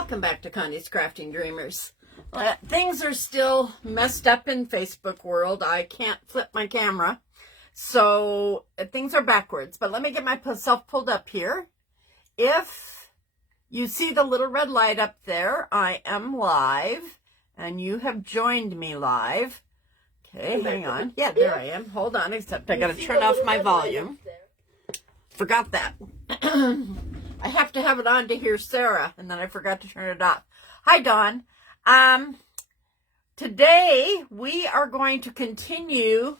Welcome back to Connie's Crafting Dreamers. Things are still messed up in Facebook world. I can't flip my camera, so things are backwards. But let me get myself pulled up here. If you see the little red light up there, I am live, and you have joined me live. Okay, hang on. Yeah, there I am. Hold on, except I got to turn off my volume. Forgot that. I have to have it on to hear Sarah, and then I forgot to turn it off. Hi, Dawn. Today, we are going to continue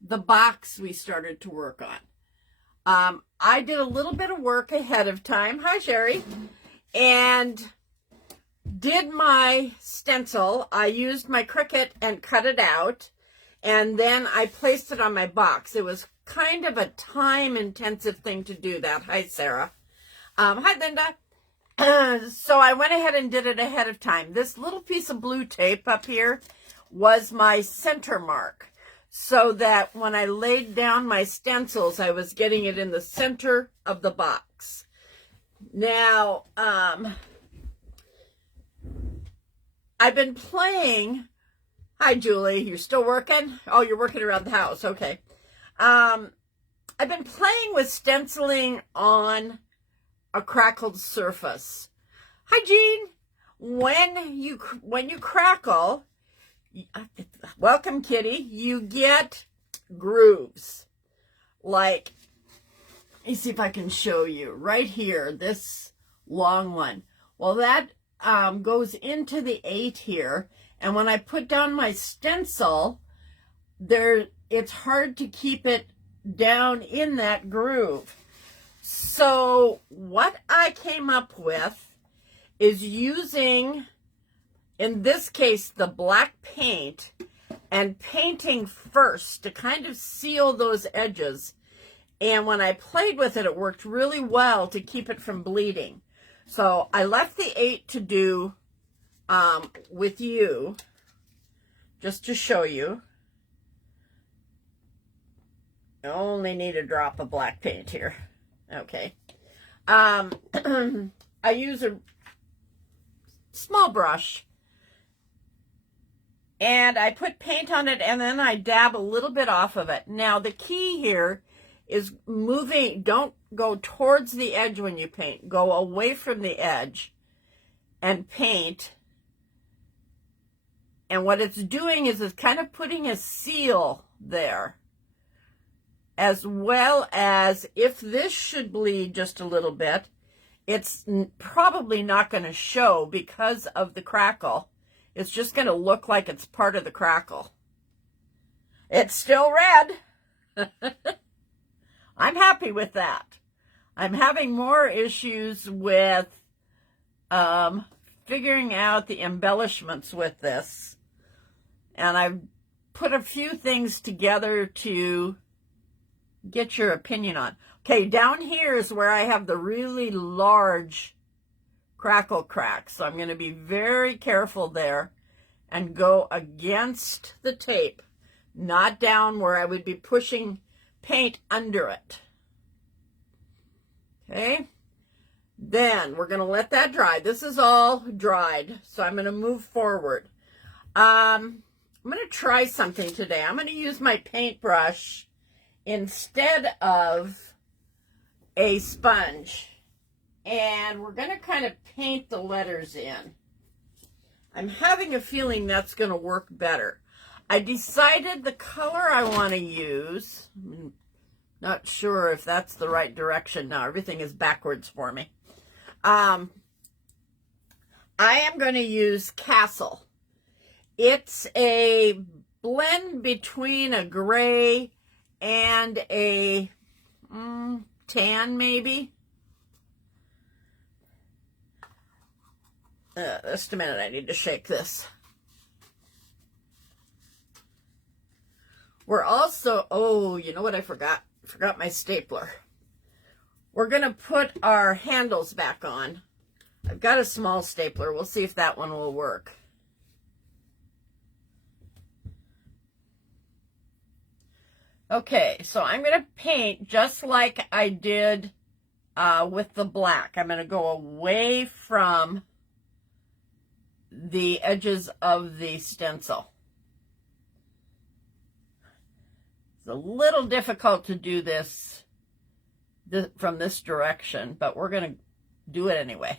the box we started to work on. I did a little bit of work ahead of time. Hi, Sherry. And did my stencil. I used my Cricut and cut it out, and then I placed it on my box. It was kind of a time-intensive thing to do that. Hi, Sarah. Hi, Linda. So I went ahead and did it ahead of time. This little piece of blue tape up here was my center mark, so that when I laid down my stencils, I was getting it in the center of the box. Now, I've been playing. Hi, Julie. You're still working? Oh, you're working around the house. Okay. I've been playing with stenciling on a crackled surface. Hi, Jean. When you crackle, welcome, Kitty, you get grooves. Like, let me see if I can show you right here, this long one. Well, that goes into the 8 here, and when I put down my stencil, it's hard to keep it down in that groove. So what I came up with is using, in this case, the black paint, and painting first to kind of seal those edges. And when I played with it, it worked really well to keep it from bleeding. So I left the 8 to do with you, just to show you. I only need a drop of black paint here. Okay. I use a small brush, and I put paint on it, and then I dab a little bit off of it. Now, the key here is moving. Don't go towards the edge when you paint. Go away from the edge and paint. And what it's doing is it's kind of putting a seal there. As well as, if this should bleed just a little bit, it's probably not going to show because of the crackle. It's just going to look like it's part of the crackle. It's still red. I'm happy with that. I'm having more issues with figuring out the embellishments with this. And I've put a few things together to get your opinion on. Okay, down here is where I have the really large crackle cracks. So I'm going to be very careful there and go against the tape, not down where I would be pushing paint under it. Okay, then we're going to let that dry. This is all dried, so I'm going to move forward. I'm going to try something today. I'm going to use my paintbrush instead of a sponge, and we're going to kind of paint the letters in. I'm having a feeling that's going to work better. I decided the color I want to use. I'm not sure if that's the right direction now. Everything is backwards for me. I am going to use Castle. It's a blend between a gray and a tan, maybe. Just a minute, I need to shake this. We're also, oh, you know what I forgot? I forgot my stapler. We're going to put our handles back on. I've got a small stapler. We'll see if that one will work. Okay, so I'm going to paint just like I did with the black. I'm going to go away from the edges of the stencil. It's a little difficult to do this from this direction, but we're going to do it anyway.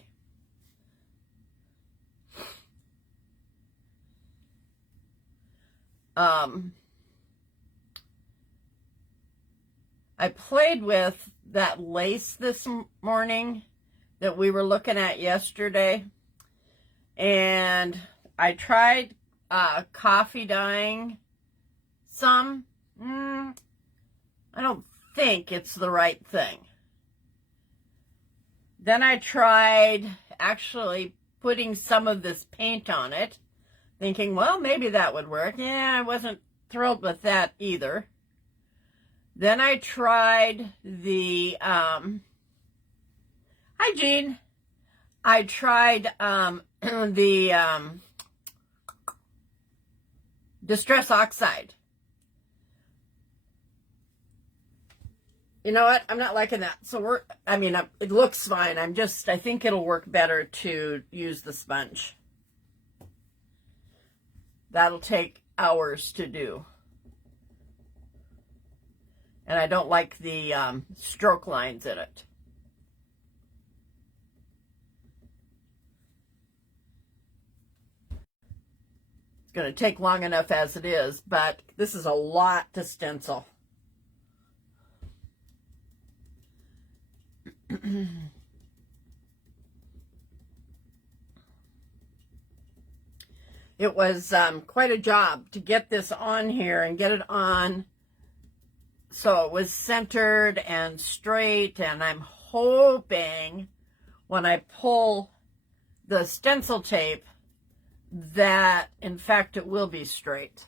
I played with that lace this morning that we were looking at yesterday, and I tried coffee dyeing some. I don't think it's the right thing. Then I tried actually putting some of this paint on it, thinking, well, maybe that would work. Yeah, I wasn't thrilled with that either. Then I tried the, hi Jean. I tried the Distress Oxide. You know what? I'm not liking that. So it looks fine. I think it'll work better to use the sponge. That'll take hours to do. And I don't like the stroke lines in it. It's going to take long enough as it is, but this is a lot to stencil. It was quite a job to get this on here and get it on so it was centered and straight, and I'm hoping when I pull the stencil tape that in fact it will be straight.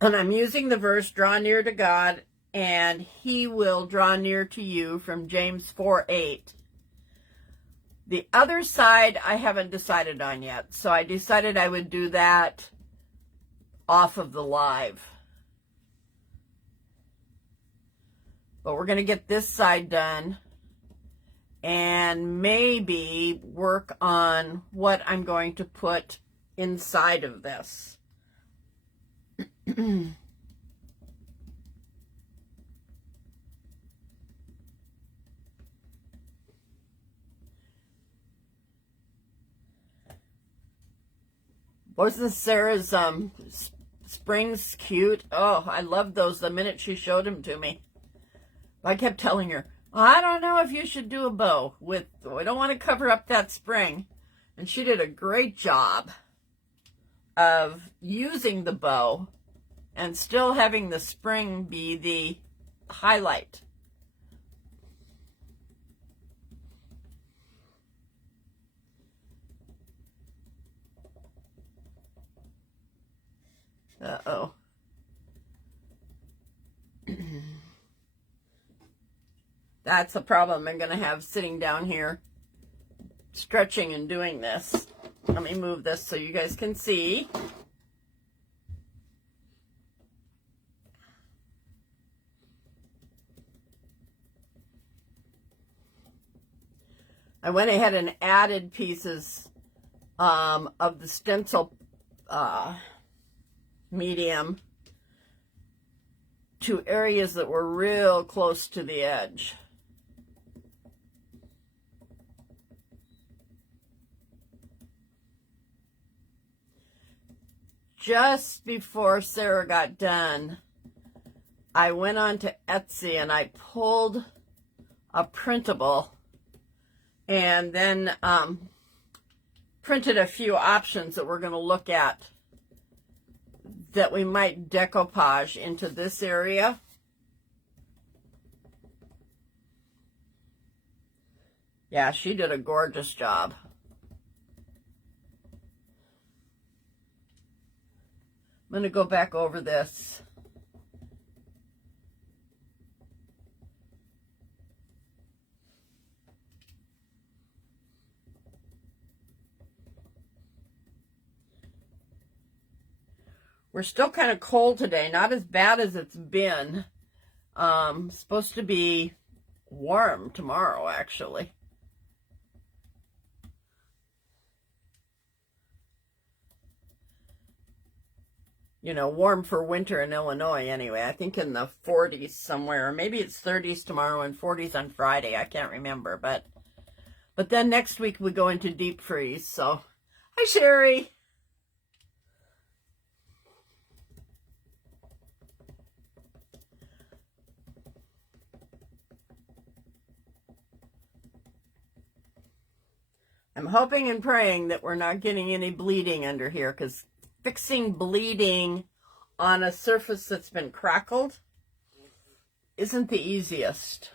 And I'm using the verse, draw near to God and he will draw near to you, from James 4:8. The other side I haven't decided on yet, so I decided I would do that off of the live. But we're going to get this side done and maybe work on what I'm going to put inside of this. Wasn't Sarah's springs cute? Oh, I loved those the minute she showed them to me. I kept telling her, I don't know if you should do a bow with, I don't want to cover up that spring. And she did a great job of using the bow and still having the spring be the highlight. Uh-oh. That's the problem I'm going to have sitting down here, stretching and doing this. Let me move this so you guys can see. I went ahead and added pieces of the stencil medium to areas that were real close to the edge. Just before Sarah got done, I went on to Etsy and I pulled a printable and then printed a few options that we're going to look at that we might decoupage into this area. Yeah, she did a gorgeous job. I'm going to go back over this. We're still kind of cold today, not as bad as it's been. Supposed to be warm tomorrow, actually. you know, warm for winter in Illinois anyway. I think in the 40s somewhere. Or maybe it's 30s tomorrow and 40s on Friday. I can't remember. But then next week we go into deep freeze. So, hi, Sherry. I'm hoping and praying that we're not getting any bleeding under here, because fixing bleeding on a surface that's been crackled isn't the easiest.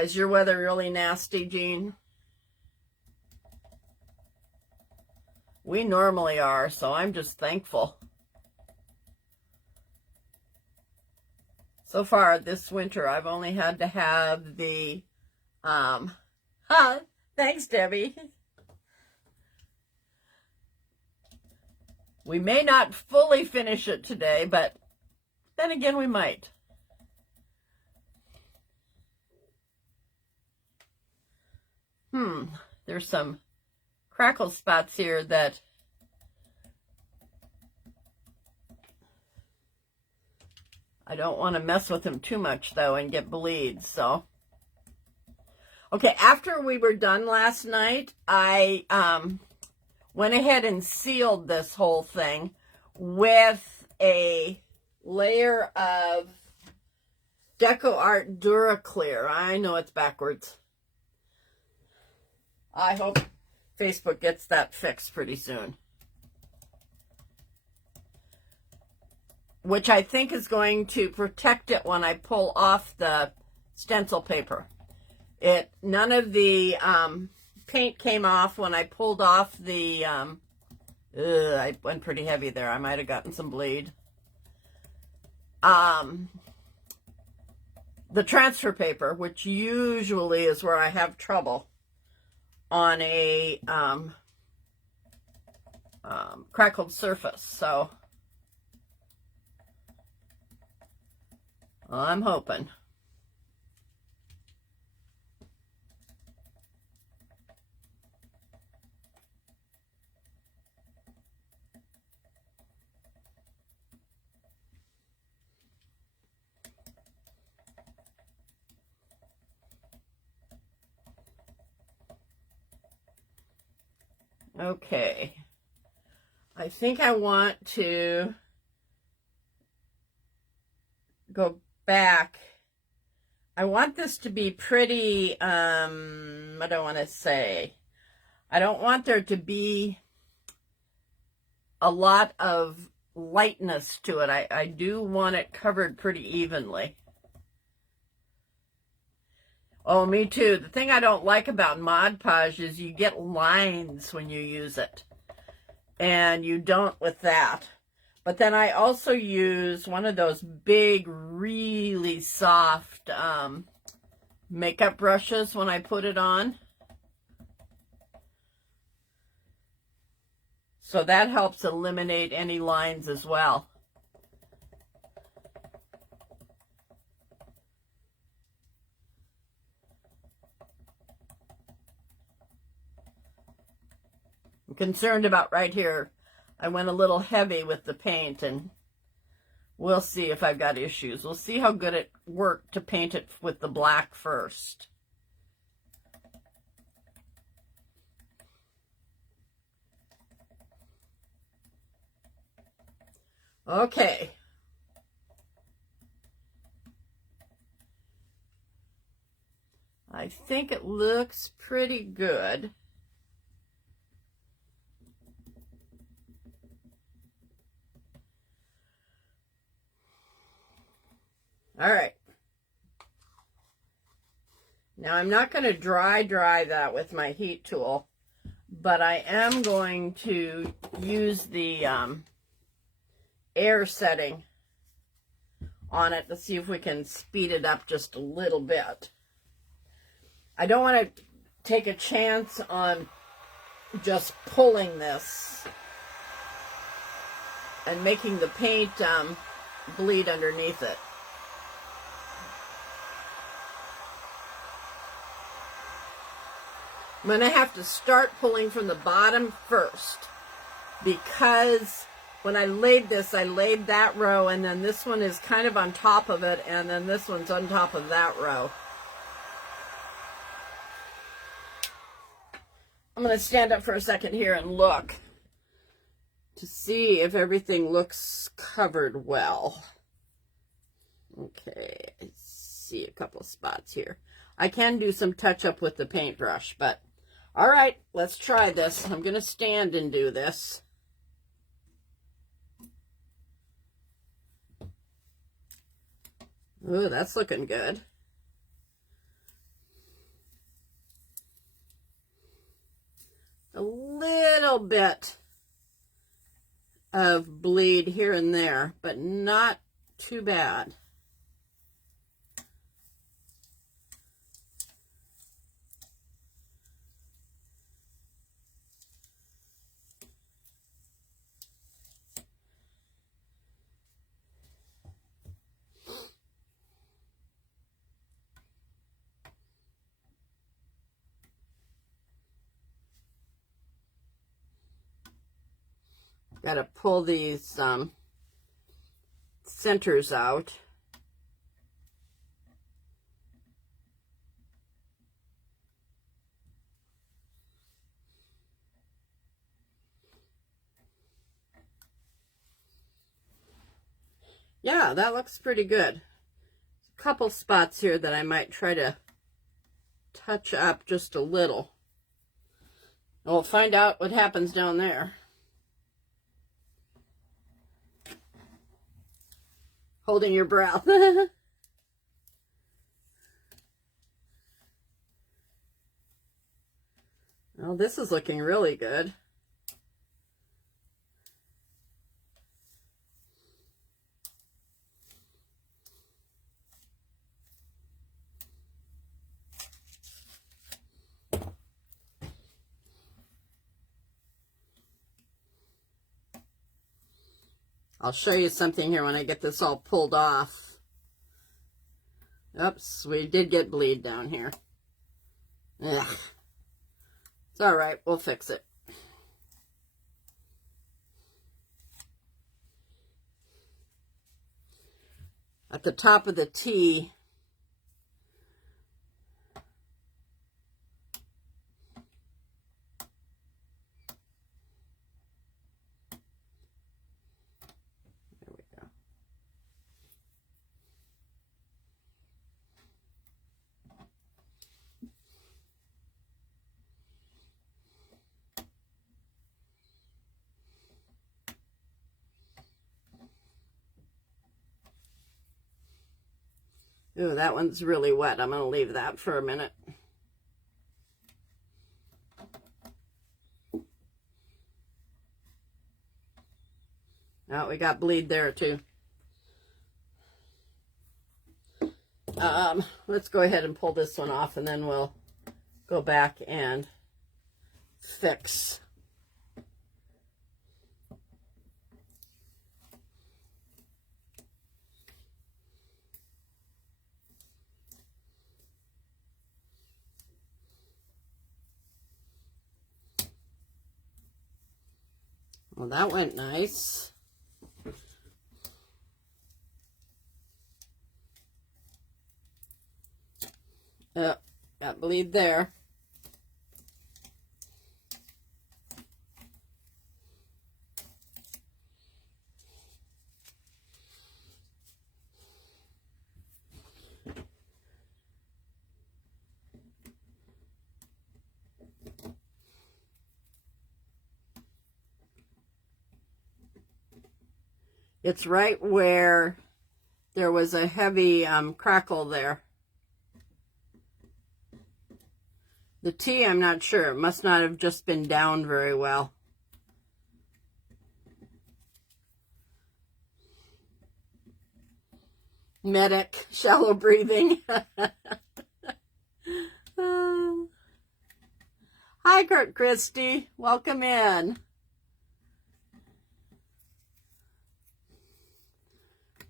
Is your weather really nasty, Jean? We normally are, so I'm just thankful. So far this winter, I've only had to have the, thanks, Debbie. We may not fully finish it today, but then again, we might. There's some crackle spots here that I don't want to mess with them too much, though, and get bleeds, so. Okay, after we were done last night, I went ahead and sealed this whole thing with a layer of Deco Art Duraclear. I know it's backwards. I hope Facebook gets that fixed pretty soon. Which I think is going to protect it when I pull off the stencil paper. None of the paint came off when I pulled off the, I went pretty heavy there. I might have gotten some bleed. The transfer paper, which usually is where I have trouble on a crackled surface. So I'm hoping. Okay, I think I want to go back. I want this to be pretty, what do I want to say? I don't want there to be a lot of lightness to it. I do want it covered pretty evenly. Oh, me too. The thing I don't like about Mod Podge is you get lines when you use it. And you don't with that. But then I also use one of those big, really soft makeup brushes when I put it on. So that helps eliminate any lines as well. I'm concerned about right here. I went a little heavy with the paint, and we'll see if I've got issues. We'll see how good it worked to paint it with the black first. Okay. I think it looks pretty good. All right. Now I'm not going to dry that with my heat tool, but I am going to use the air setting on it to see if we can speed it up just a little bit. I don't want to take a chance on just pulling this and making the paint bleed underneath it. I'm going to have to start pulling from the bottom first, because when I laid this, I laid that row, and then this one is kind of on top of it, and then this one's on top of that row. I'm going to stand up for a second here and look to see if everything looks covered well. Okay, I see a couple of spots here. I can do some touch-up with the paintbrush, but all right, let's try this. I'm going to stand and do this. Ooh, that's looking good. A little bit of bleed here and there, but not too bad. Got to pull these centers out. Yeah, that looks pretty good. A couple spots here that I might try to touch up just a little. We'll find out what happens down there. Holding your breath. Well, this is looking really good. I'll show you something here when I get this all pulled off. Oops, we did get bleed down here. Ugh. It's all right, we'll fix it. At the top of the T, there we go. Ooh, that one's really wet. I'm going to leave that for a minute. Oh, we got bleed there too. Let's go ahead and pull this one off, and then we'll go back and fix. Well, that went nice. Yep, got bleed there. It's right where there was a heavy crackle there. The T, I'm not sure. It must not have just been down very well. Medic, shallow breathing. Hi, Kurt Christie. Welcome in.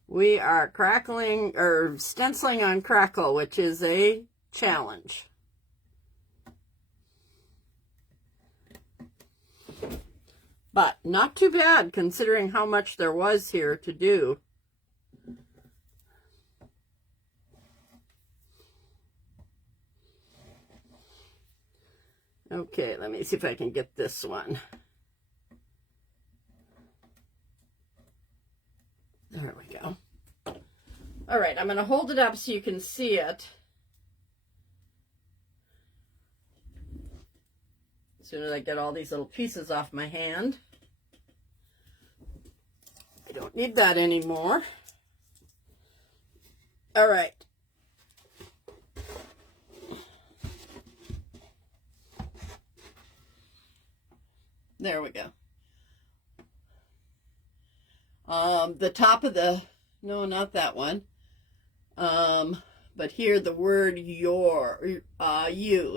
We are crackling or stenciling on Crackle, which is a challenge. But not too bad considering how much there was here to do. Okay, let me see if I can get this one. There we go. All right, I'm going to hold it up so you can see it. As soon as I get all these little pieces off my hand. I don't need that anymore. All right. There we go. The top of the, no, not that one. But here the word you,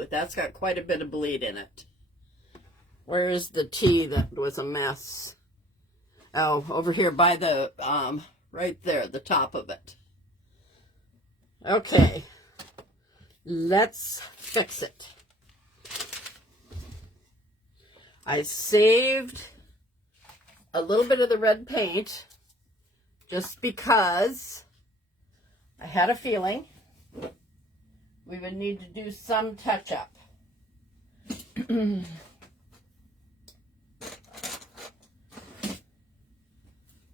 that's got quite a bit of bleed in it. Where's the T that was a mess? Oh, over here by the, right there, the top of it. Okay, let's fix it. I saved a little bit of the red paint just because I had a feeling we would need to do some touch-up. I'm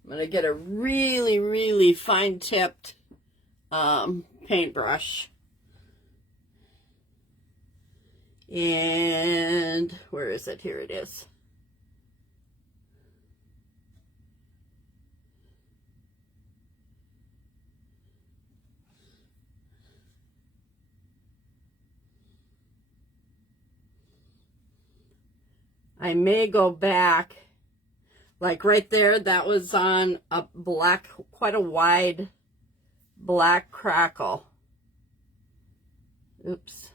going to get a really, really fine-tipped paintbrush. And where is it? Here it is. I may go back, like right there, that was on a black, quite a wide black crackle. Oops.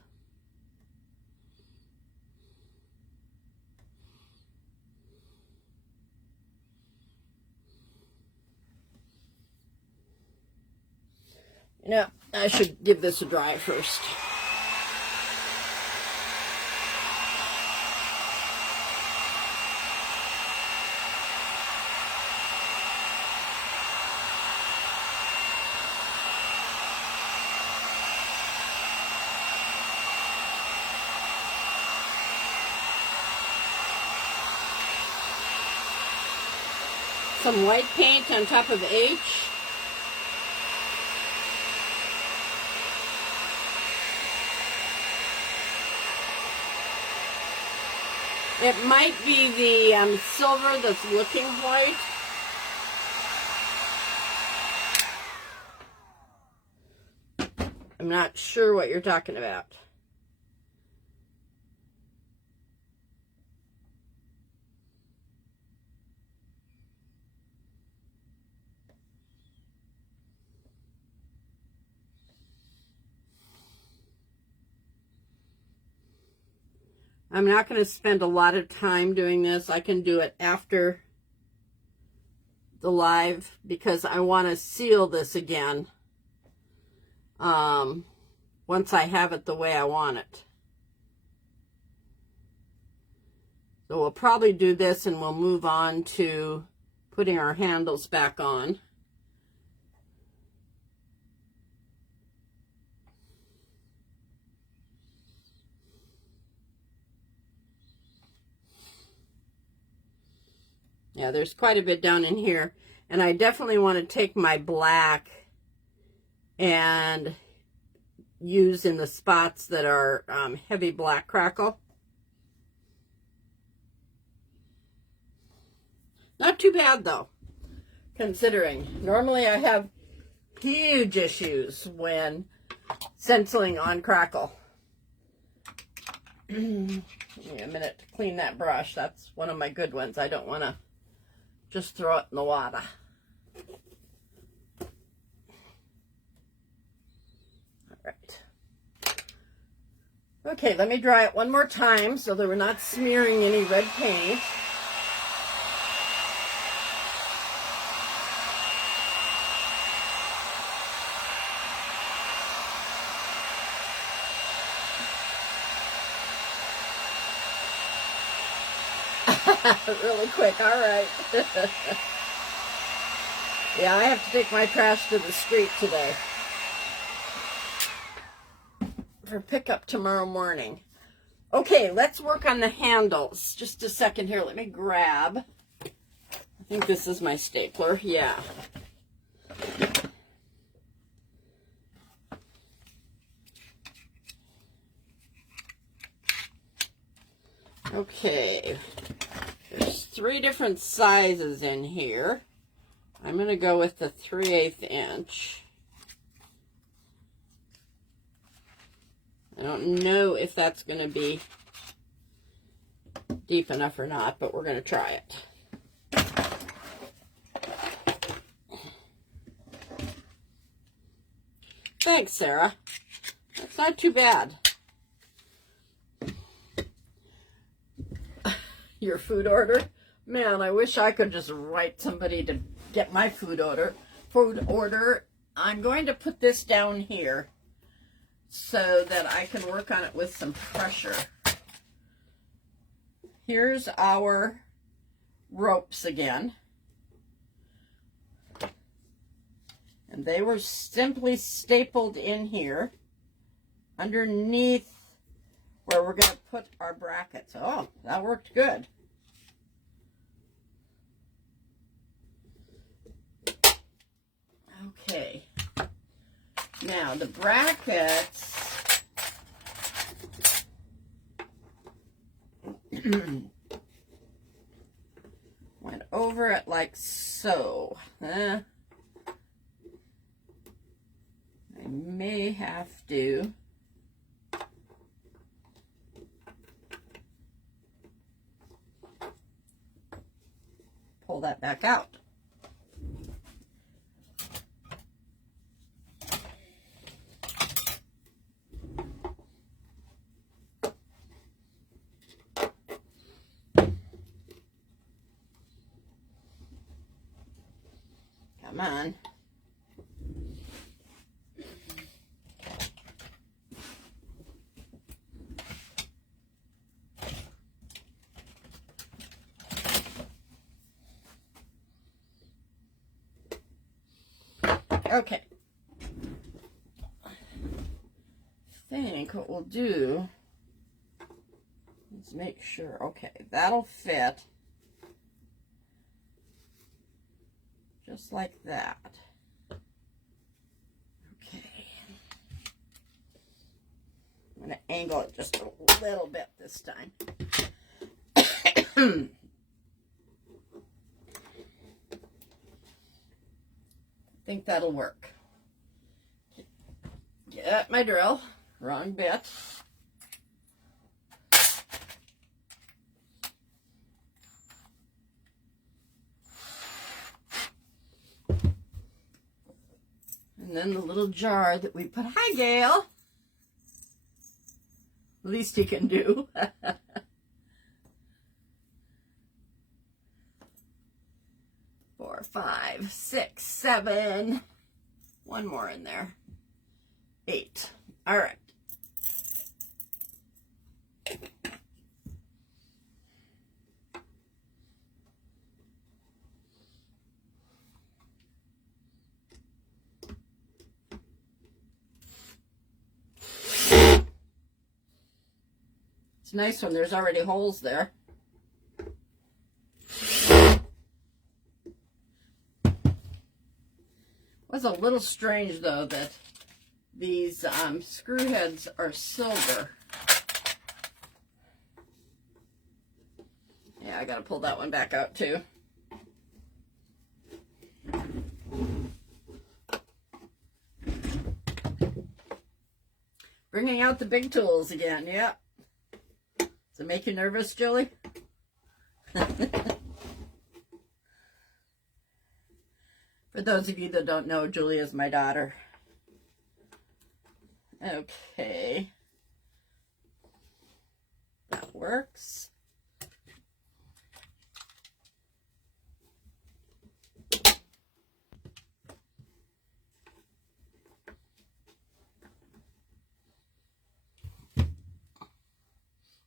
You know, I should give this a dry first. Some white paint on top of H. It might be the silver that's looking white. I'm not sure what you're talking about. I'm not going to spend a lot of time doing this. I can do it after the live because I want to seal this again once I have it the way I want it. So we'll probably do this and we'll move on to putting our handles back on. Yeah, there's quite a bit down in here. And I definitely want to take my black and use in the spots that are heavy black crackle. Not too bad though, considering. Normally I have huge issues when stenciling on crackle. Give me a minute to clean that brush. That's one of my good ones. I don't want to just throw it in the water. right. Okay, let me dry it one more time so that we're not smearing any red paint. Really quick, all right. Yeah, I have to take my trash to the street today for pickup tomorrow morning. Okay, let's work on the handles. Just a second here. Let me grab. I think this is my stapler. Yeah. Okay. There's 3 different sizes in here. I'm going to go with the 3/8 inch. I don't know if that's going to be deep enough or not, but we're going to try it. Thanks, Sarah. That's not too bad. Your food order? Man, I wish I could just write somebody to get my food order. I'm going to put this down here so that I can work on it with some pressure. Here's our ropes again. And they were simply stapled in here underneath where we're going to put our brackets. Oh, that worked good. Okay. Now the brackets went over it like so. I may have to pull that back out. Come on. Okay. I think what we'll do is make sure, okay, that'll fit just like that. Okay. I'm going to angle it just a little bit this time. I think that'll work. Get my drill. Wrong bit. And then the little jar that we put. Hi, Gail. Least he can do. 4, 5, 6, 7. One more in there. 8. All right. It's nice when there's already holes there. It was a little strange though that these screw heads are silver. Yeah, I gotta pull that one back out too. Bringing out the big tools again, yeah. Does it make you nervous, Julie? For those of you that don't know, Julie is my daughter. Okay. That works.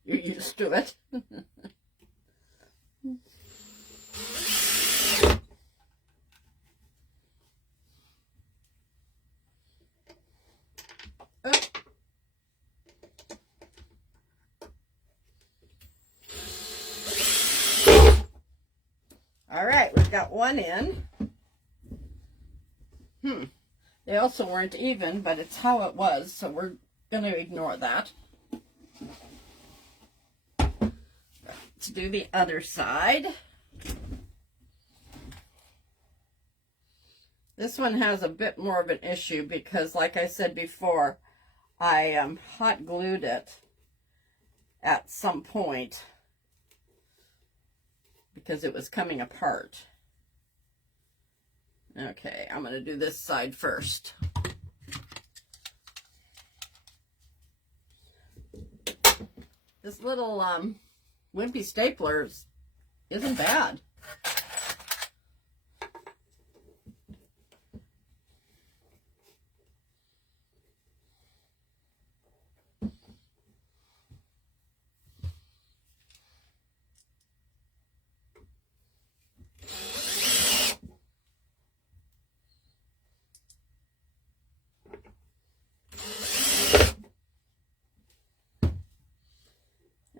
You're used to it. All right, we've got one in. They also weren't even, but it's how it was, so we're going to ignore that. Let's do the other side. This one has a bit more of an issue because, like I said before, I hot glued it at some point because it was coming apart. Okay, I'm going to do this side first. This little wimpy stapler isn't bad.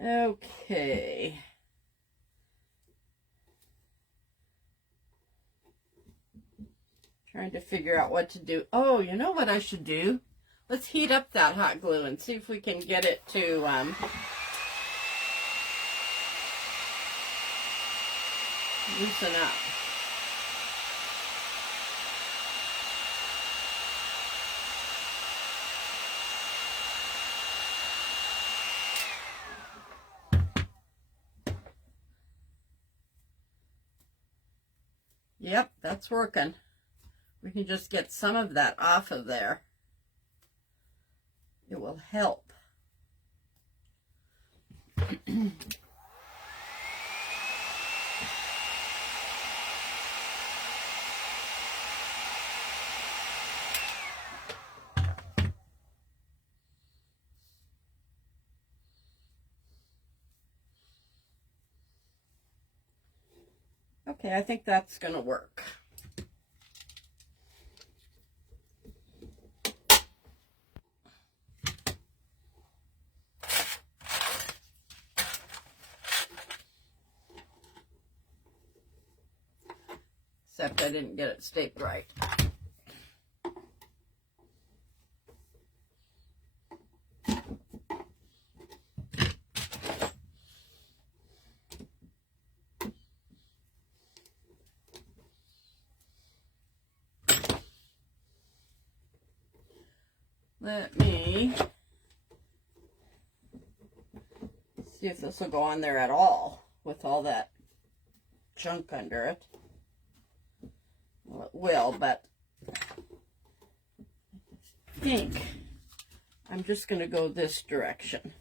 Okay. Trying to figure out what to do. Oh, you know what I should do? Let's heat up that hot glue and see if we can get it to loosen up. Yep, that's working. We can just get some of that off of there. It will help. Okay, I think that's going to work. Except I didn't get it stapled right. Let me see if this will go on there at all with all that junk under it. Well, it will, but I think I'm just going to go this direction.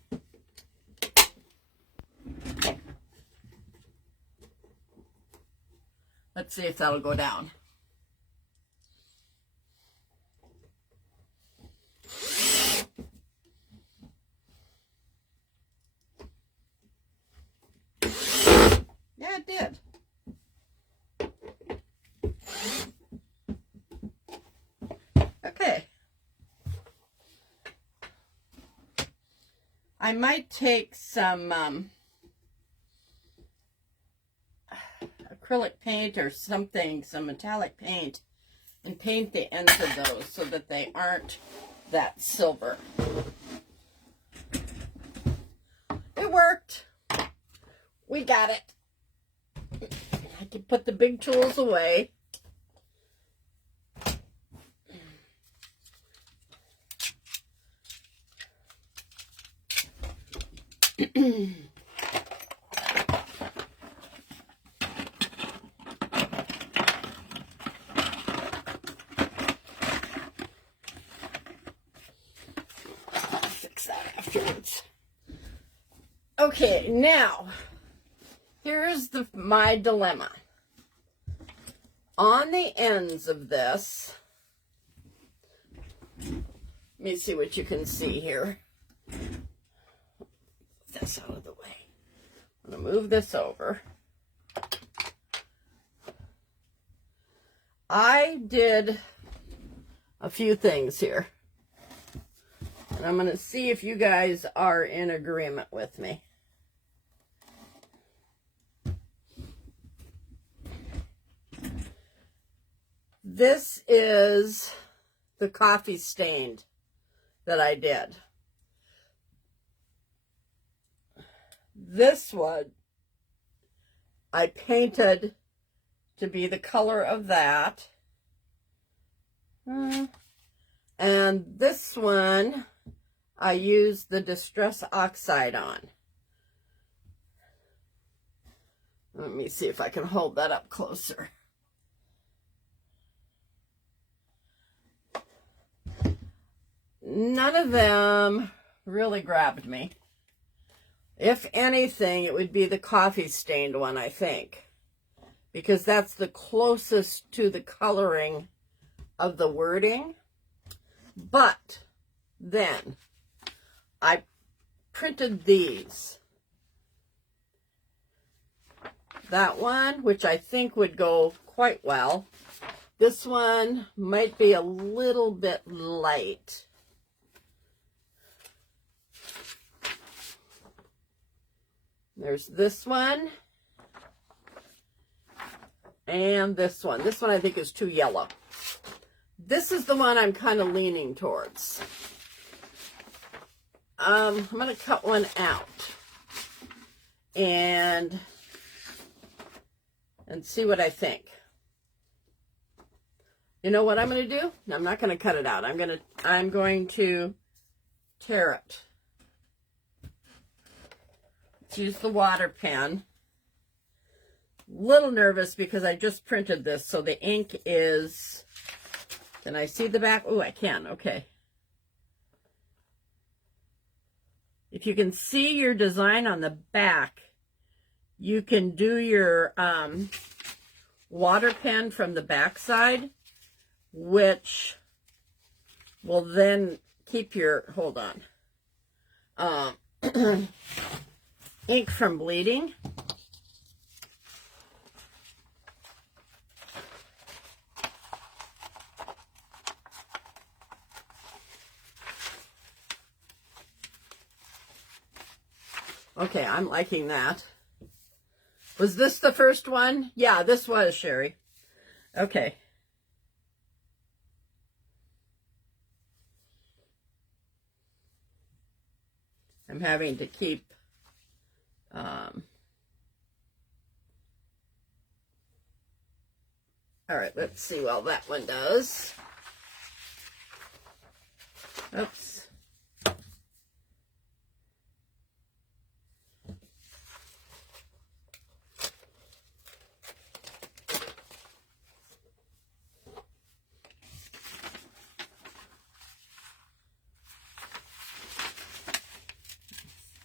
Let's see if that'll go down. Yeah, it did. Okay. I might take some acrylic paint or something, some metallic paint, and paint the ends of those so that they aren't that silver. It worked. We got it. I can put the big tools away. Okay, now, here's my dilemma. On the ends of this, let me see what you can see here. Move this out of the way. I'm going to move this over. I did a few things here. And I'm going to see if you guys are in agreement with me. This is the coffee stained that I did. This one I painted to be the color of that. And this one I used the Distress Oxide on. Let me see if I can hold that up closer. None of them really grabbed me. If anything, it would be the coffee stained one, I think, because that's the closest to the coloring of the wording. But then I printed these. That one, which I think would go quite well. This one might be a little bit light. There's this one. And this one. This one I think is too yellow. This is the one I'm kind of leaning towards. I'm going to cut one out and see what I think. You know what I'm going to do? I'm not going to cut it out. I'm going to tear it. Let's use the water pen. Little nervous because I just printed this, so the ink is... Can I see the back? Oh, I can. Okay. If you can see your design on the back, you can do your water pen from the back side, which will then keep your, hold on, ink from bleeding. Okay, I'm liking that. Was this the first one? Yeah, this was, Sherry. Okay. I'm having to keep all right, let's see how that one does. Oops.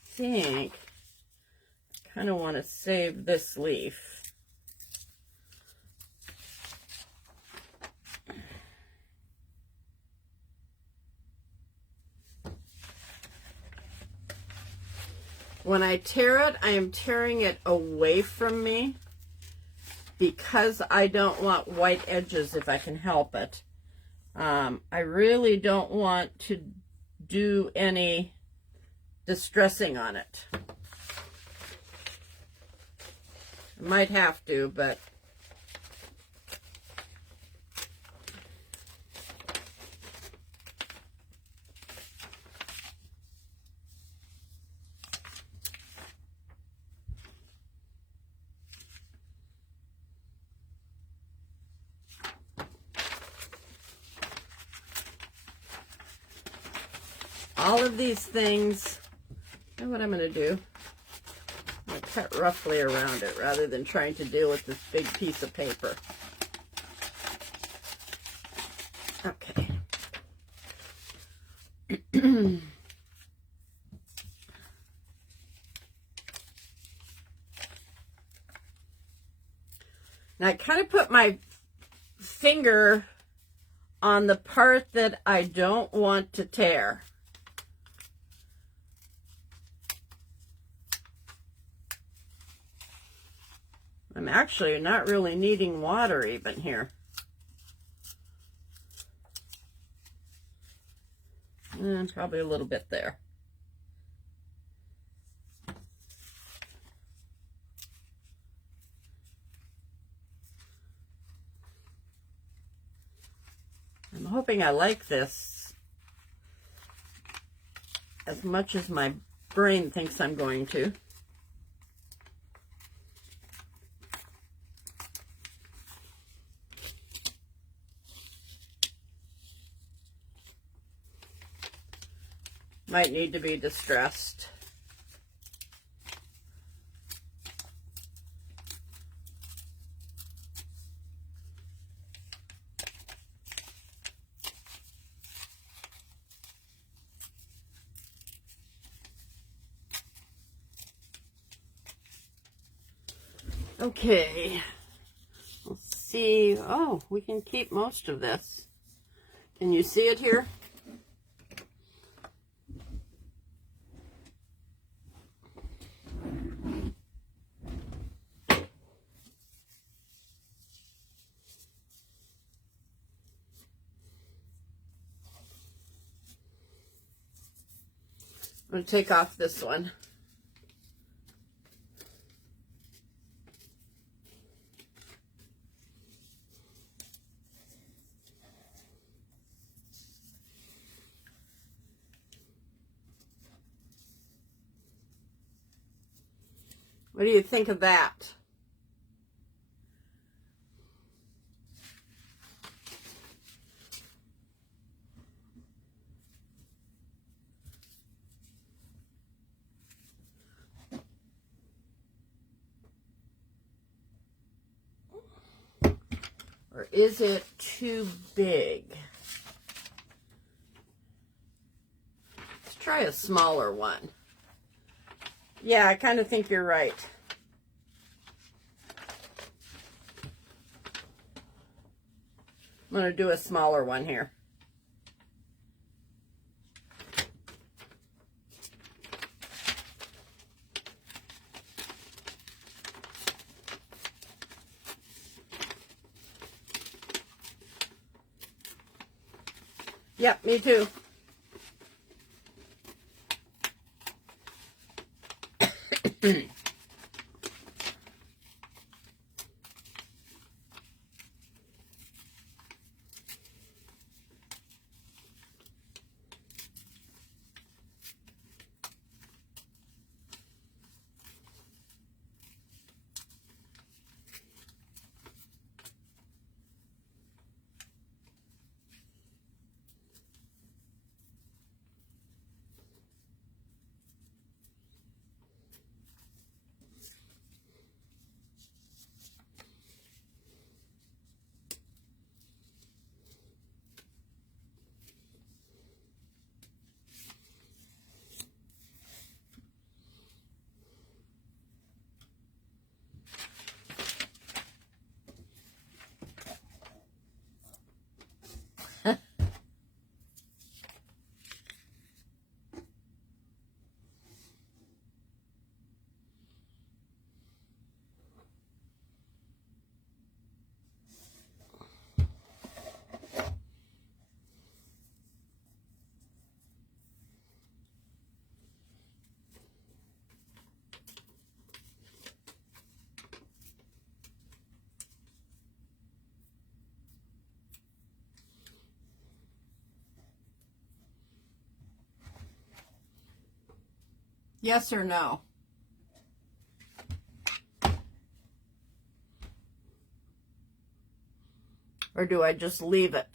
I think I kind of want to save this leaf. When I tear it, I am tearing it away from me because I don't want white edges if I can help it. I really don't want to do any distressing on it. I might have to, but all of these things, you know what I'm going to do? I'm going to cut roughly around it rather than trying to deal with this big piece of paper. Okay. And I kind of put my finger on the part that I don't want to tear. I'm actually not really needing water even here. Probably a little bit there. I'm hoping I like this as much as my brain thinks I'm going to. Might need to be distressed. Okay, let's see. Oh, we can keep most of this. Can you see it here? I'm going to take off this one. What do you think of that? Or is it too big? Let's try a smaller one. Yeah, I kind of think you're right. I'm going to do a smaller one here. Yep, me too. Yes or no? Or do I just leave it?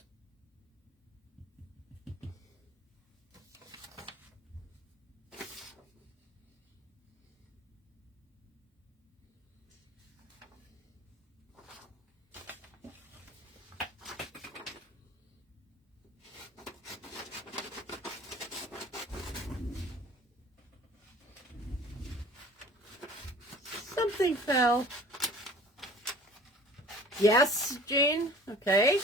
Something fell. Yes, Jean? Okay.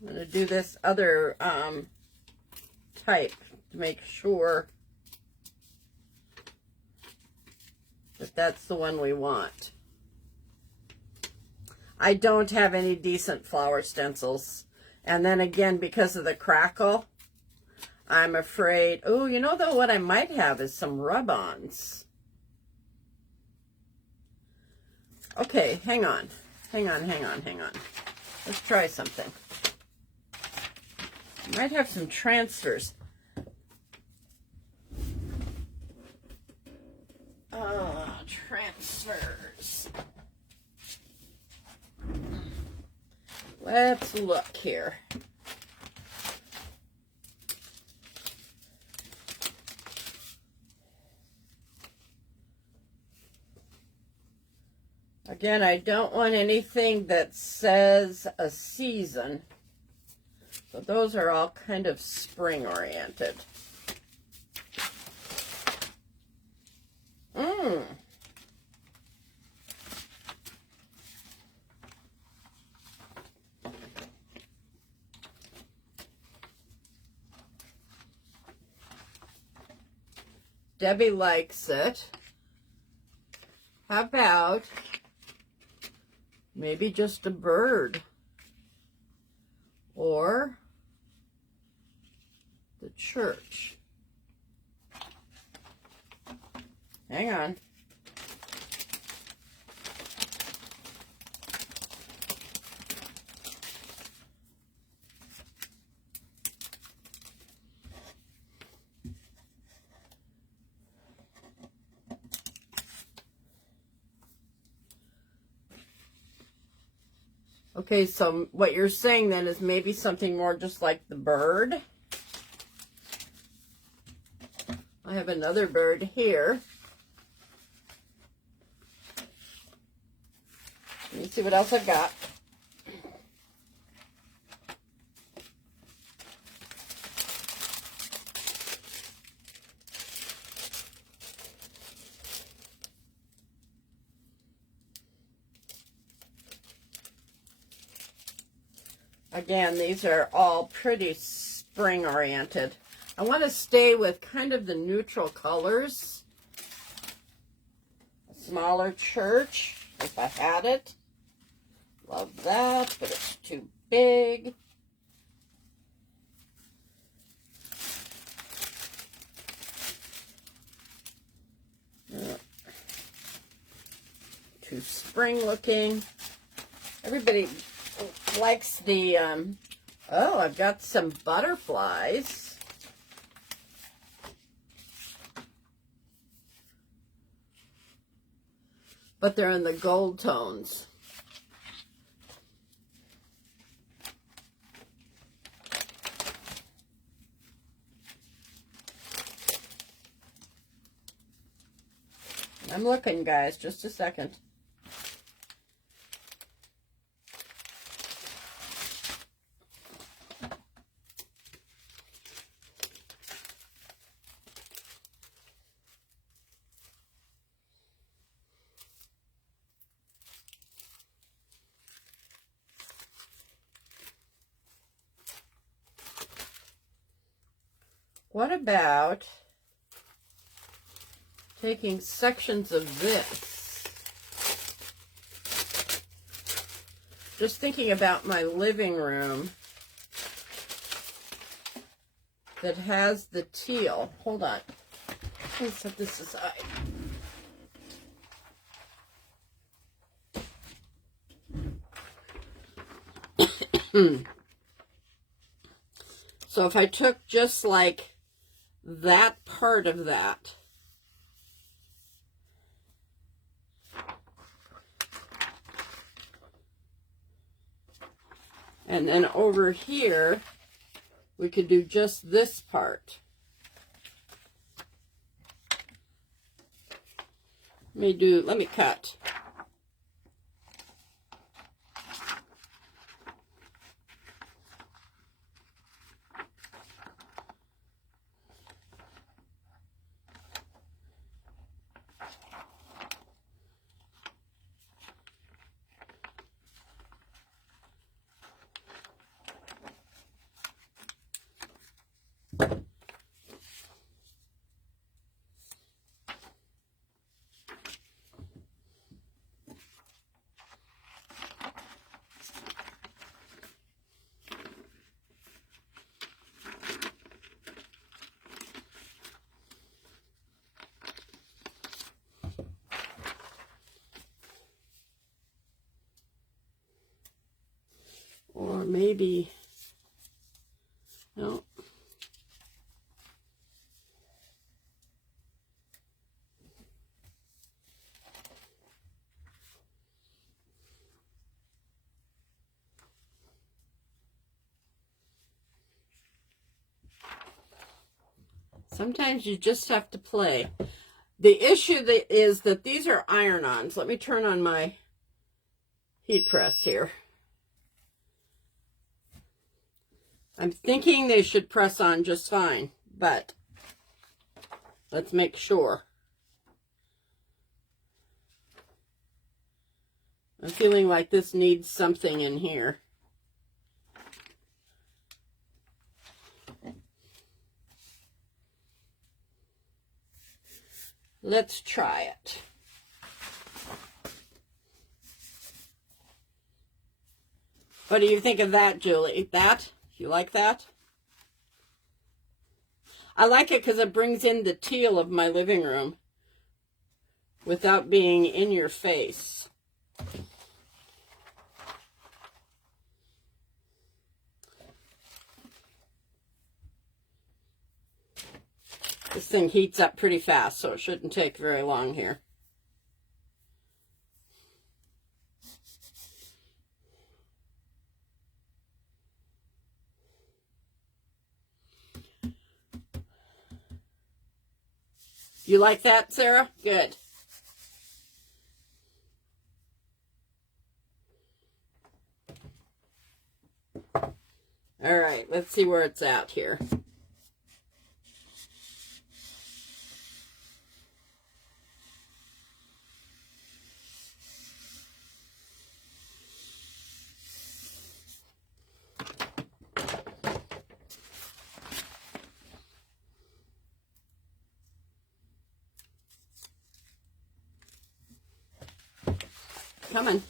I'm going to do this other type to make sure that that's the one we want. I don't have any decent flower stencils. And then again, because of the crackle, I'm afraid, oh, you know though, what I might have is some rub-ons. Okay, hang on. Let's try something. I might have some transfers. Transfers. Let's look here. Again, I don't want anything that says a season. So those are all kind of spring oriented. Debbie likes it. How about maybe just a bird? Or the church. Hang on. Okay, so what you're saying then is maybe something more just like the bird. I have another bird here. Let me see what else I've got. Again, these are all pretty spring oriented. I want to stay with kind of the neutral colors. A smaller church, if I had it. Love that, but it's too big. Too spring looking. Everybody likes the, oh, I've got some butterflies. But they're in the gold tones. I'm looking, guys, just a second. What about taking sections of this? Just thinking about my living room that has the teal. Hold on. Let me set this aside. So if I took just like that part of that, and then over here, we could do just this part. Let me cut. maybe, no. Sometimes you just have to play. The issue is that these are iron-ons. Let me turn on my heat press here. I'm thinking they should press on just fine, but let's make sure. I'm feeling like this needs something in here. Let's try it. What do you think of that, Julie? That? You like that? I like it because it brings in the teal of my living room without being in your face. This thing heats up pretty fast, so it shouldn't take very long here. You like that, Sarah? Good. All right, let's see where it's at here. Coming.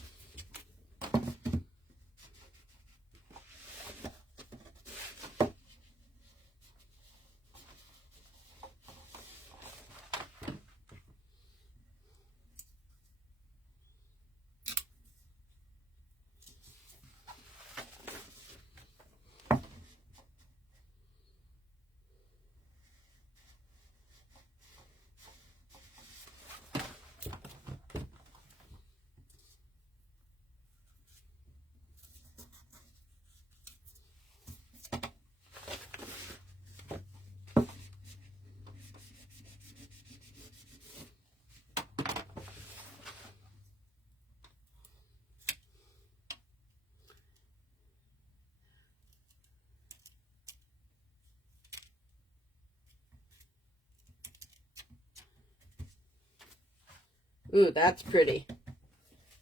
Ooh, that's pretty.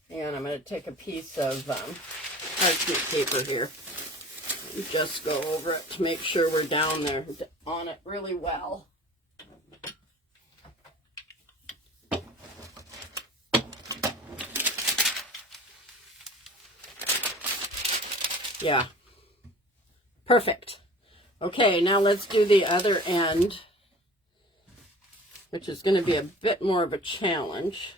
And I'm going to take a piece of parchment paper here and just go over it to make sure we're down there on it really well. Yeah, perfect. Okay, now let's do the other end, which is going to be a bit more of a challenge.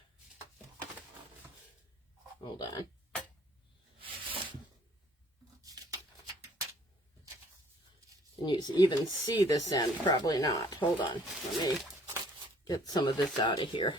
Hold on. Can you even see this end? Probably not. Hold on. Let me get some of this out of here.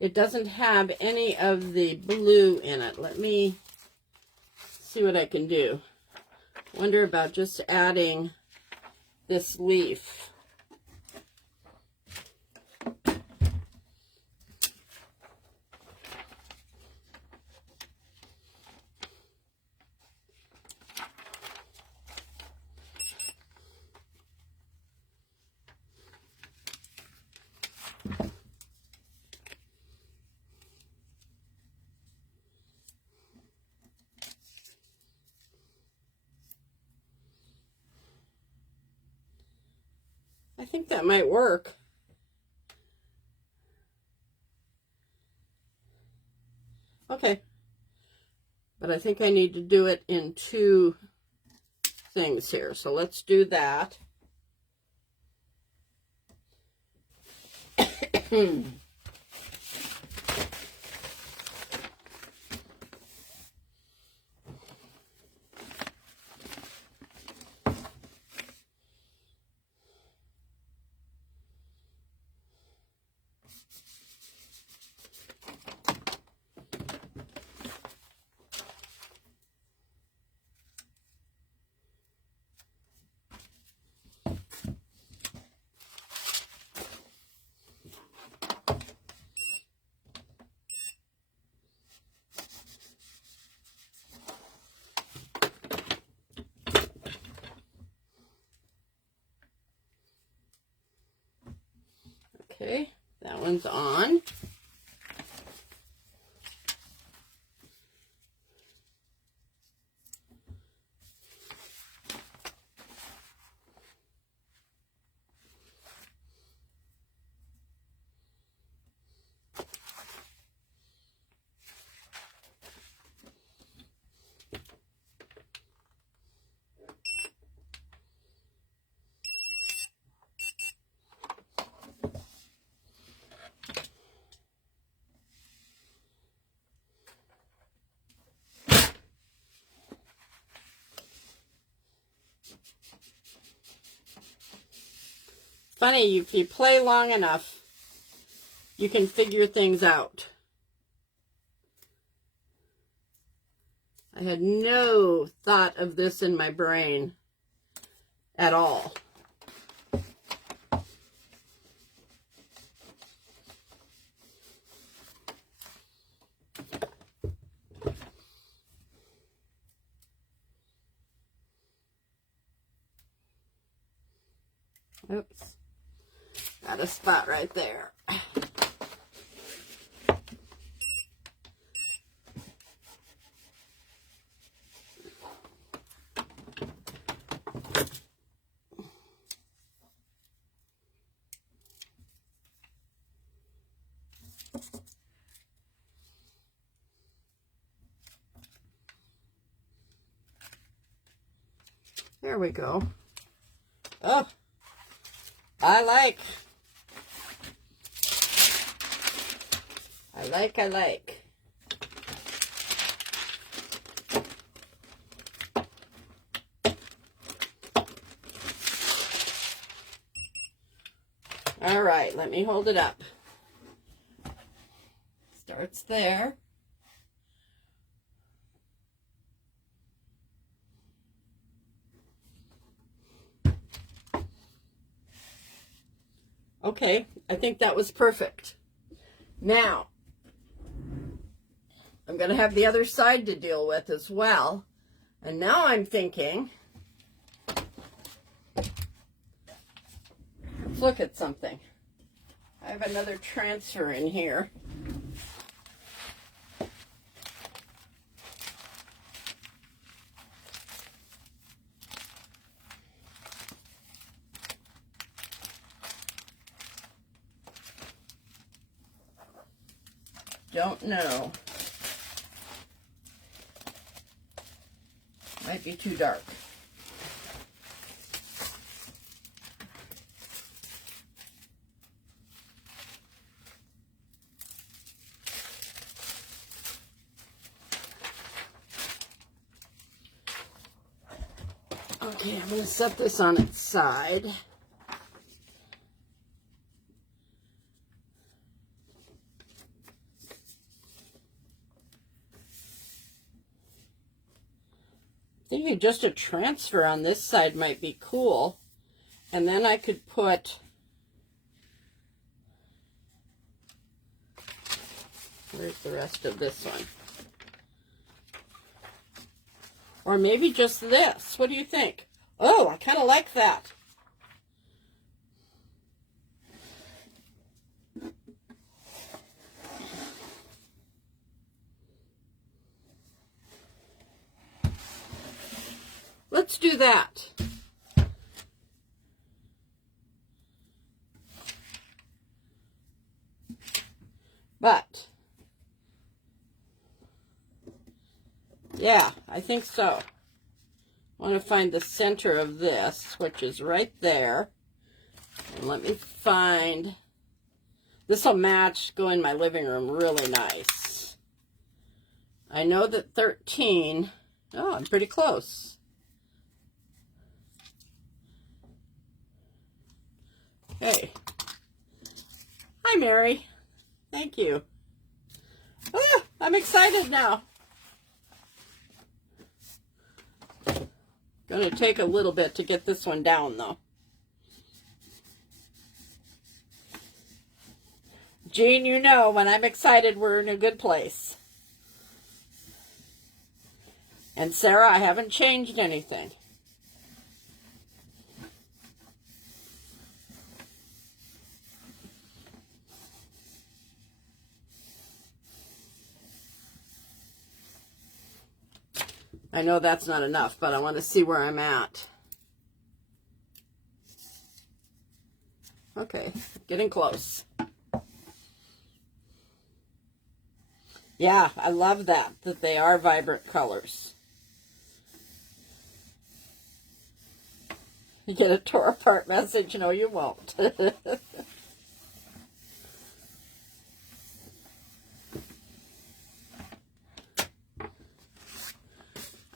It doesn't have any of the blue in it. Let me see what I can do. Wonder about just adding this leaf. I think that might work. Okay. But I think I need to do it in 2 things here. So let's do that. Okay, that one's on. Funny, if you play long enough, you can figure things out. I had no thought of this in my brain at all. Oops. Got a spot right there. There we go. Oh, I like. All right, let me hold it up. Starts there. Okay, I think that was perfect. Now, I'm going to have the other side to deal with as well. And now I'm thinking, let's look at something. I have another transfer in here. Don't know. Might be too dark. Okay, I'm going to set this on its side. Thinking just a transfer on this side might be cool. And then I could put, where's the rest of this one? Or maybe just this. What do you think? Oh, I kind of like that. Let's do that. But Yeah, I think so. I want to find the center of this, which is right there. And let me find, this will match, go in my living room really nice. I know that 13, oh, I'm pretty close. Okay. Hi, Mary. Thank you. Ah, I'm excited now. Gonna take a little bit to get this one down, though. Jean, you know, when I'm excited, we're in a good place. And Sarah, I haven't changed anything. I know that's not enough, but I want to see where I'm at. Okay, getting close. Yeah, I love that they are vibrant colors. You get a tore apart message? No, you won't.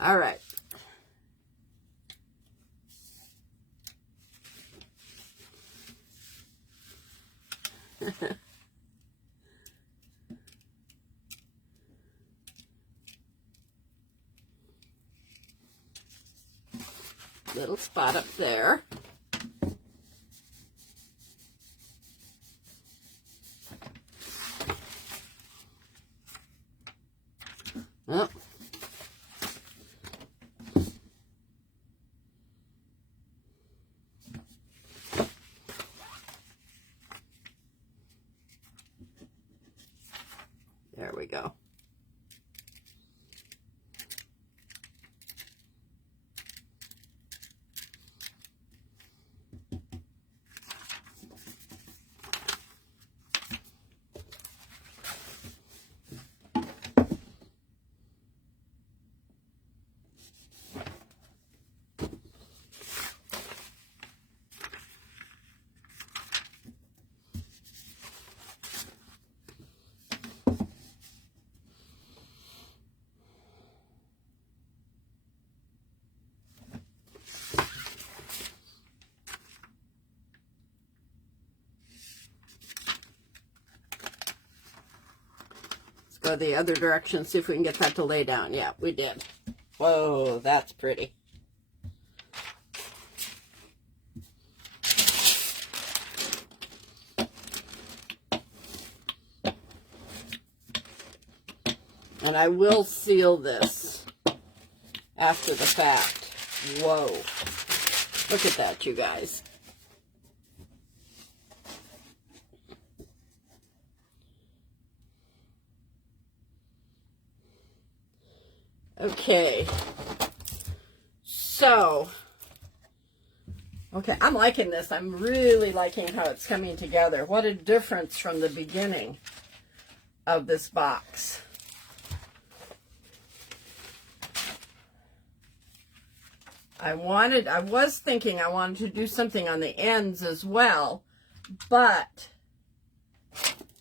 All right. Little spot up there. Oh. There we go. Go the other direction, see if we can get that to lay down. Yeah, we did. Whoa, that's pretty. And I will seal this after the fact. Whoa. Look at that, you guys. Okay, so, okay, I'm liking this. I'm really liking how it's coming together. What a difference from the beginning of this box. I was thinking I wanted to do something on the ends as well, but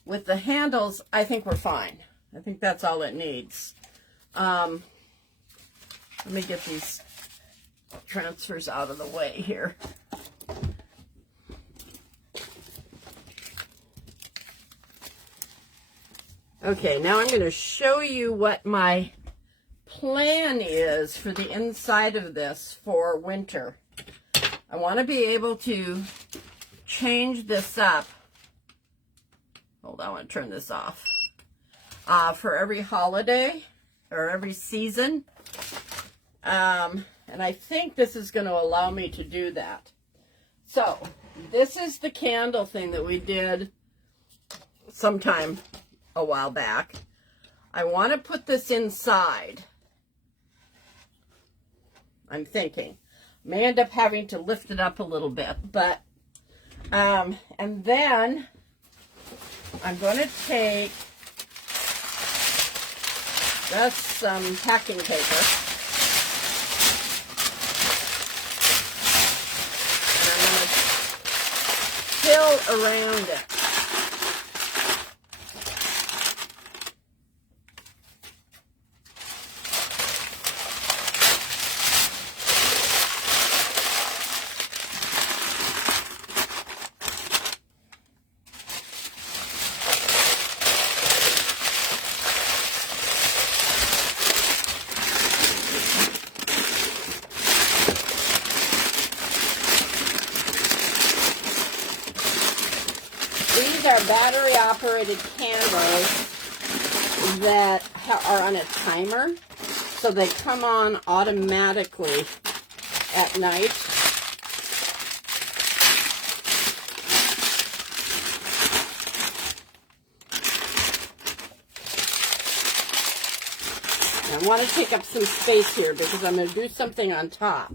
with the handles, I think we're fine. I think that's all it needs. Let me get these transfers out of the way here. Okay, now I'm going to show you what my plan is for the inside of this for winter. I want to be able to change this up. Hold on, I want to turn this off. For every holiday or every season. And I think this is going to allow me to do that. So, this is the candle thing that we did sometime a while back. I want to put this inside. I'm thinking. May end up having to lift it up a little bit, but, and then I'm going to take That's some packing paper. And I'm going to fill around it. These are battery-operated candles that are on a timer, so they come on automatically at night. I want to take up some space here because I'm going to do something on top.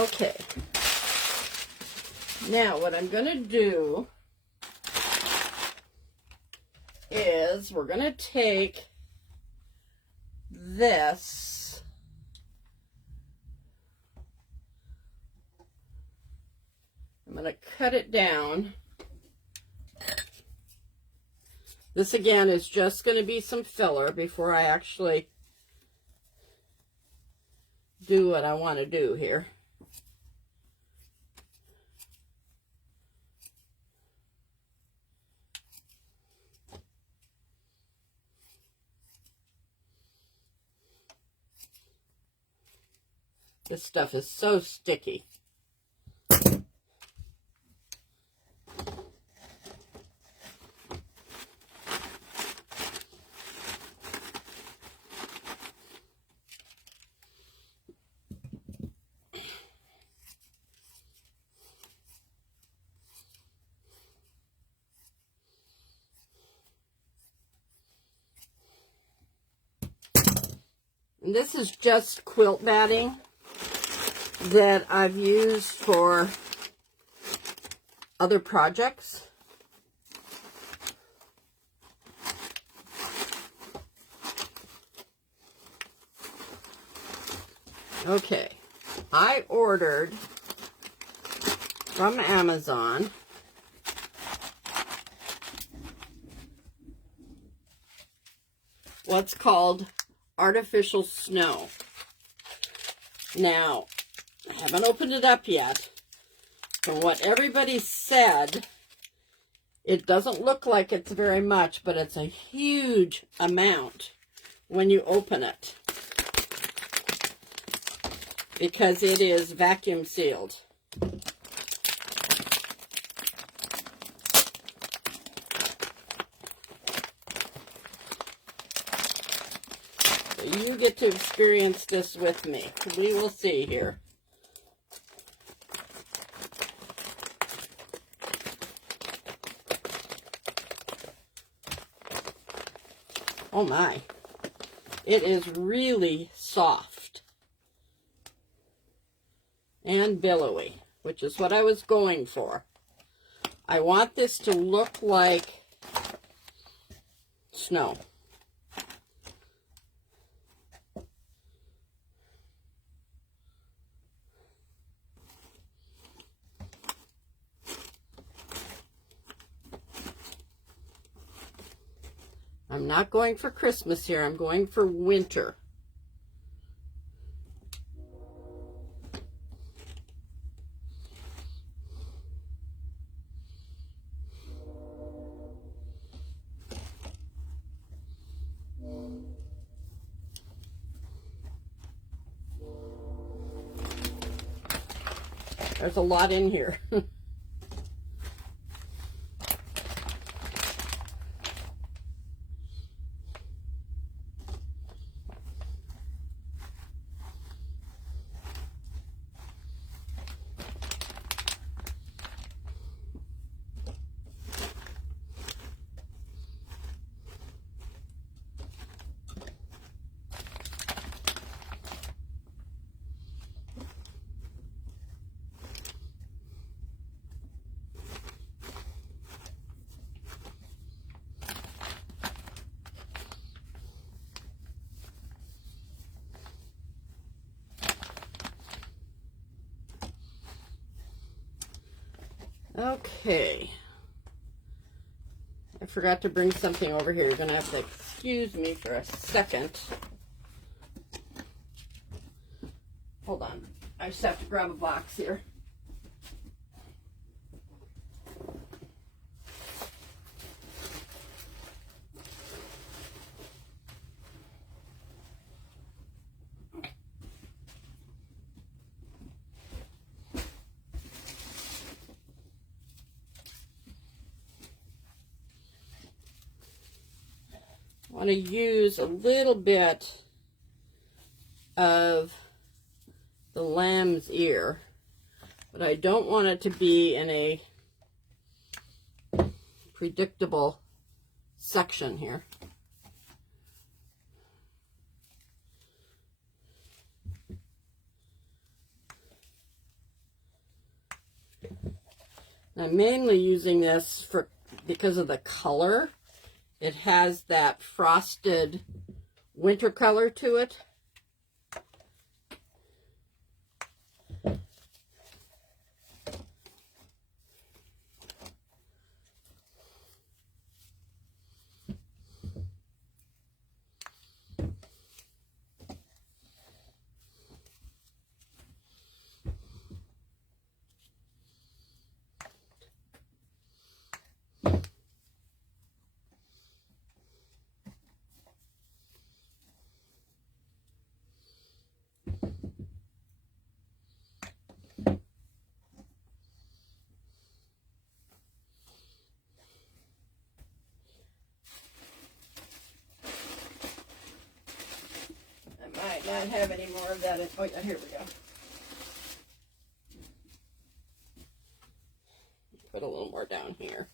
Okay, now what I'm going to do is we're going to take this, I'm going to cut it down. This again is just going to be some filler before I actually do what I want to do here. This stuff is so sticky. And this is just quilt batting that I've used for other projects. Okay, I ordered from Amazon what's called artificial snow. Now, I haven't opened it up yet. From what everybody said, it doesn't look like it's very much, but it's a huge amount when you open it, because it is vacuum sealed. So you get to experience this with me. We will see here. Oh my, it is really soft and billowy, which is what I was going for. I want this to look like snow. I'm not going for Christmas here, I'm going for winter. There's a lot in here. Okay. I forgot to bring something over here. You're going to have to excuse me for a second. Hold on. I just have to grab a box here. I want to use a little bit of the lamb's ear, but I don't want it to be in a predictable section here. I'm mainly using this because of the color. It has that frosted winter color to it. Might not have any more of that. Oh yeah, here we go. Put a little more down here.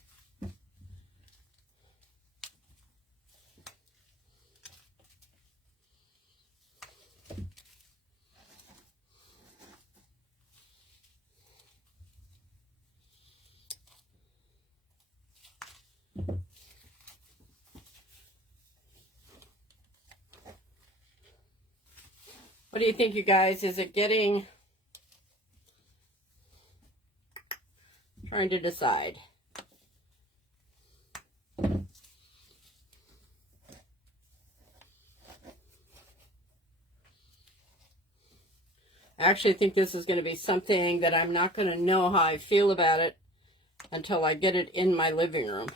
What do you think, you guys? Is it getting... Trying to decide. I actually think this is going to be something that I'm not going to know how I feel about it until I get it in my living room.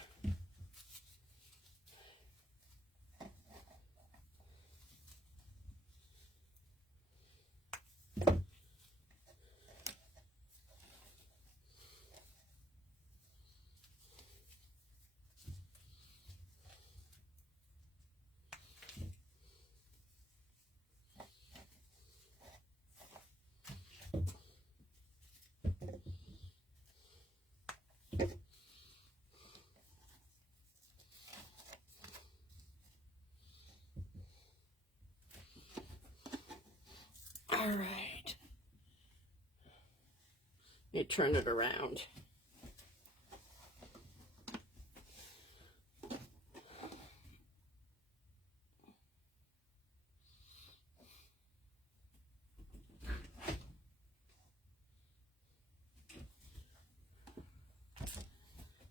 All right. Let me turn it around.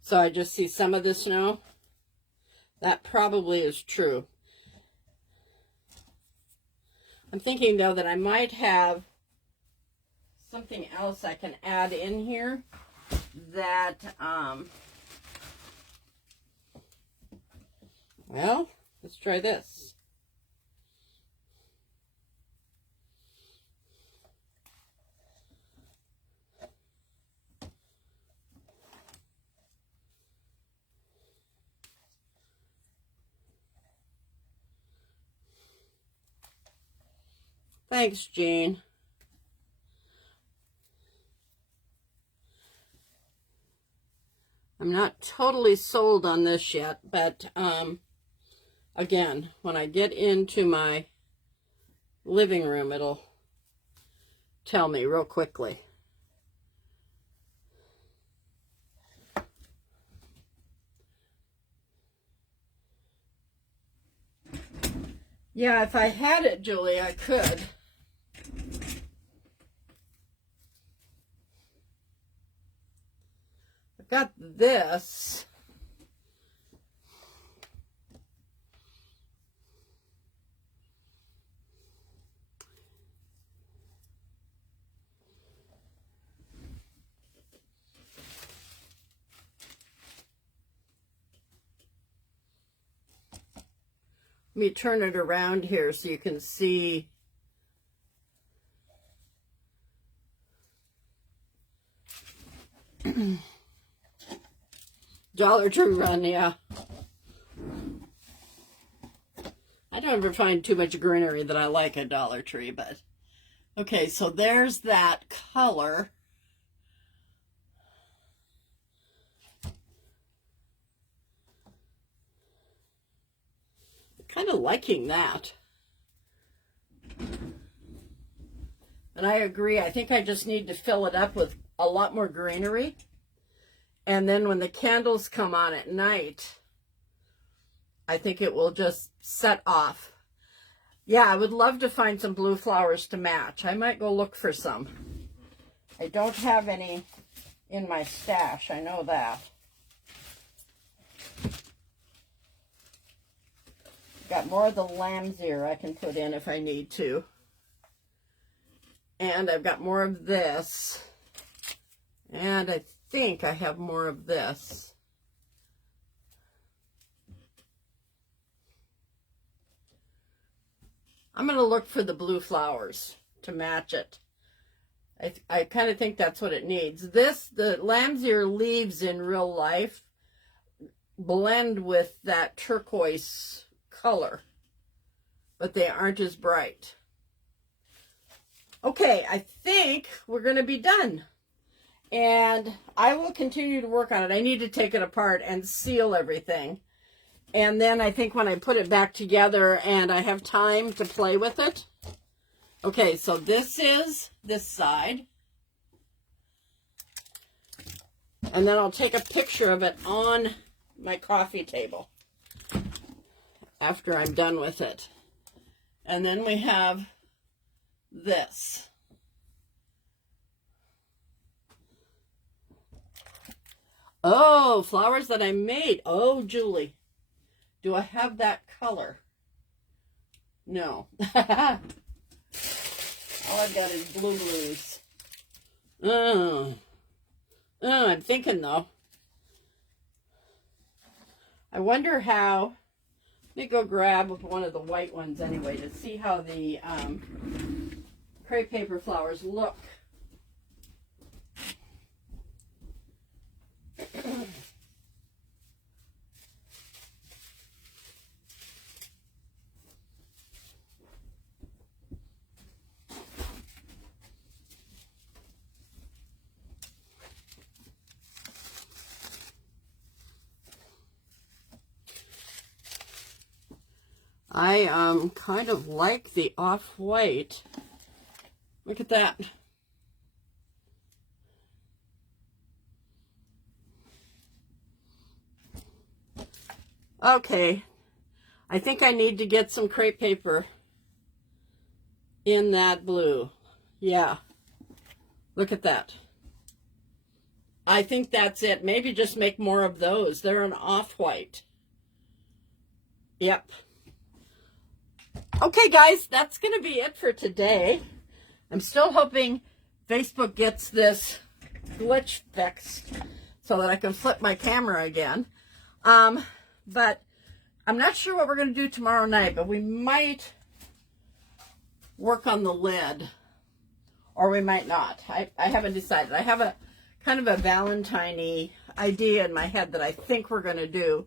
So I just see some of the snow. That probably is true. I'm thinking, though, that I might have something else I can add in here that, well, let's try this. Thanks, Jean. I'm not totally sold on this yet, but again, when I get into my living room, it'll tell me real quickly. Yeah, if I had it, Julie, I could. this. Let me turn it around here so you can see. Dollar Tree run, yeah. I don't ever find too much greenery that I like at Dollar Tree, but okay, so there's that color. Kind of liking that. And I agree. I think I just need to fill it up with a lot more greenery. And then when the candles come on at night, I think it will just set off. Yeah, I would love to find some blue flowers to match. I might go look for some. I don't have any in my stash. I know that. Got more of the lamb's ear I can put in if I need to. And I've got more of this. And I think I have more of this. I'm going to look for the blue flowers to match it. I kind of think that's what it needs. The lamb's ear leaves in real life blend with that turquoise color, but they aren't as bright. Okay, I think we're going to be done. And I will continue to work on it. I need to take it apart and seal everything. And then I think when I put it back together and I have time to play with it. Okay, so this is this side. And then I'll take a picture of it on my coffee table after I'm done with it. And then we have this. Oh, flowers that I made. Oh, Julie, do I have that color? No. All I've got is blues. Oh, I'm thinking though. I wonder how. Let me go grab one of the white ones anyway to see how the crepe paper flowers look. I kind of like the off-white. Look at that. Okay, I think I need to get some crepe paper in that blue. Yeah, look at that. I think that's it. Maybe just make more of those. They're an off-white. Yep. Okay, guys, that's going to be it for today. I'm still hoping Facebook gets this glitch fixed so that I can flip my camera again. But I'm not sure what we're going to do tomorrow night, but we might work on the lid, or we might not. I haven't decided. I have a kind of a Valentine-y idea in my head that I think we're going to do,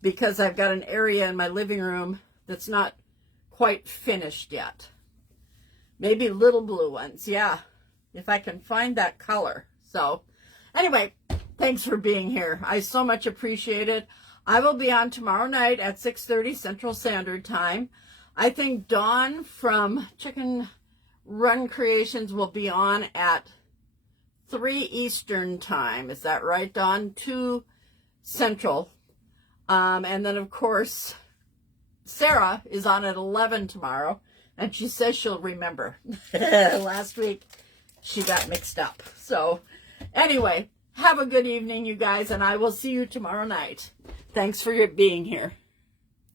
because I've got an area in my living room that's not quite finished yet. Maybe little blue ones, yeah, if I can find that color. So anyway, thanks for being here. I so much appreciate it. I will be on tomorrow night at 6:30 Central Standard Time. I think Dawn from Chicken Run Creations will be on at 3 Eastern Time. Is that right, Dawn? 2 Central. And then, of course, Sarah is on at 11 tomorrow, and she says she'll remember. Last week, she got mixed up. So, anyway, Have a good evening, you guys, and I will see you tomorrow night. Thanks for being here.